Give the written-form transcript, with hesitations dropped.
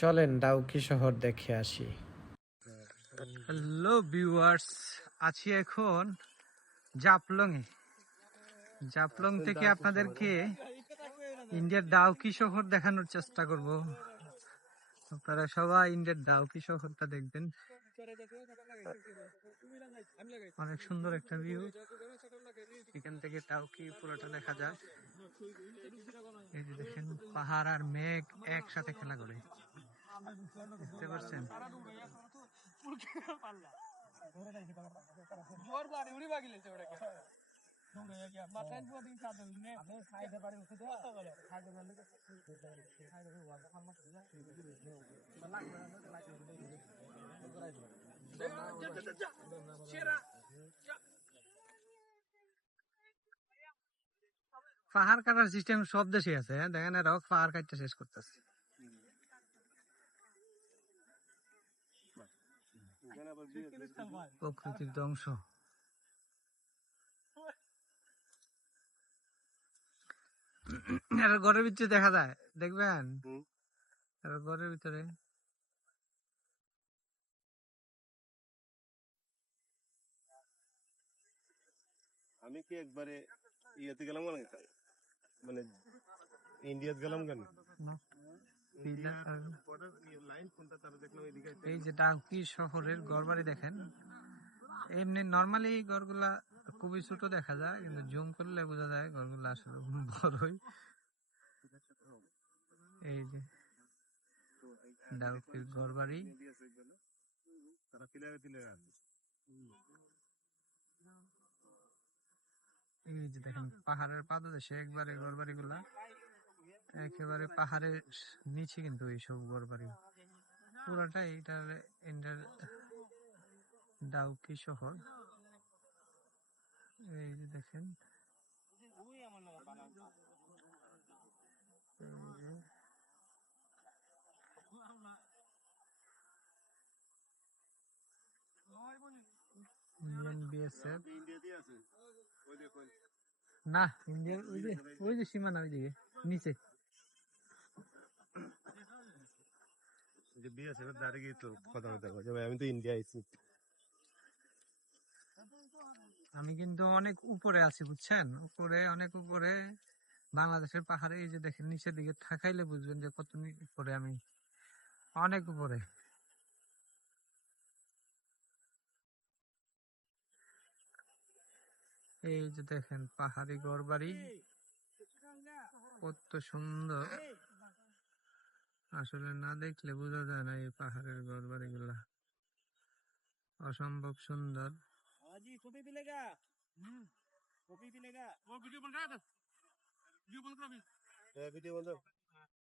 চলেন ডাউকি শহর দেখে আসি। হ্যালো ভিউয়ার্স, আছি এখন জাফলং এ। জাফলং থেকে আপনাদেরকে ইন্ডিয়ার ডাউকি শহর দেখানোর চেষ্টা করব। আপনারা সবাই ইন্ডিয়ার ডাউকি শহরটা দেখবেন, অনেক সুন্দর একটা ভিউ। এখান থেকে ডাউকি পুরোটা দেখা যায়। এই যে দেখেন, পাহাড় আর মেঘ একসাথে খেলা করে, দেখতে পাচ্ছেন? পাহাড় কাটার সিস্টেম সব দেশে আছে, দেখেন এরাও পাহাড় কাটতে শেষ করতেছে। প্রকৃতির ধ্বংস। ঘরের ভিতরে দেখা যায়, দেখবেন ঘরের ভিতরে। আমি কি একবারে ইয়েতে গেলাম মানে ইন্ডিয়াতে গেলাম কেন? এই যে ডাউকি শহরের ঘরবাড়ি দেখেন, এমনি নর্মালি ঘরগুলা খুবই ছোট দেখা যায়, কিন্তু জুম করলে বোঝা যায় ঘরগুলা আসলে বড়ই। এই যে ডাউকির ঘরবাড়ি। এই যে দেখেন পাহাড়ের পাদদেশে একবারে ঘরবাড়ি গুলা, একেবারে পাহাড়ের নিচে কিন্তু এইসব ঘরবাড়ি পুরাটাই। এটা ইন্ডিয়ার ডাউকি শহর। এই যে দেখেন, ইন্ডিয়ান বিএসএফ না, ইন্ডিয়ার ওই যে সীমানা ওইদিকে নিচে। আমি তো ইন্ডিয়া আইছি। আমি কিন্তু অনেক উপরে আছি, বুঝছেন? উপরে, অনেক উপরে বাংলাদেশের পাহাড়ে। এই যে দেখেন নিচের দিকে থাকাইলে বুঝবেন যে কত উপরে আমি, অনেক উপরে। এই যে দেখেন পাহাড়ি ঘরবাড়ি, কত সুন্দর। আসলে না দেখলে বোঝা যায় না এই পাহাড়ের ঘরবাড়ি গুলা, অসম্ভব সুন্দর। ভিডিও বন্ধ।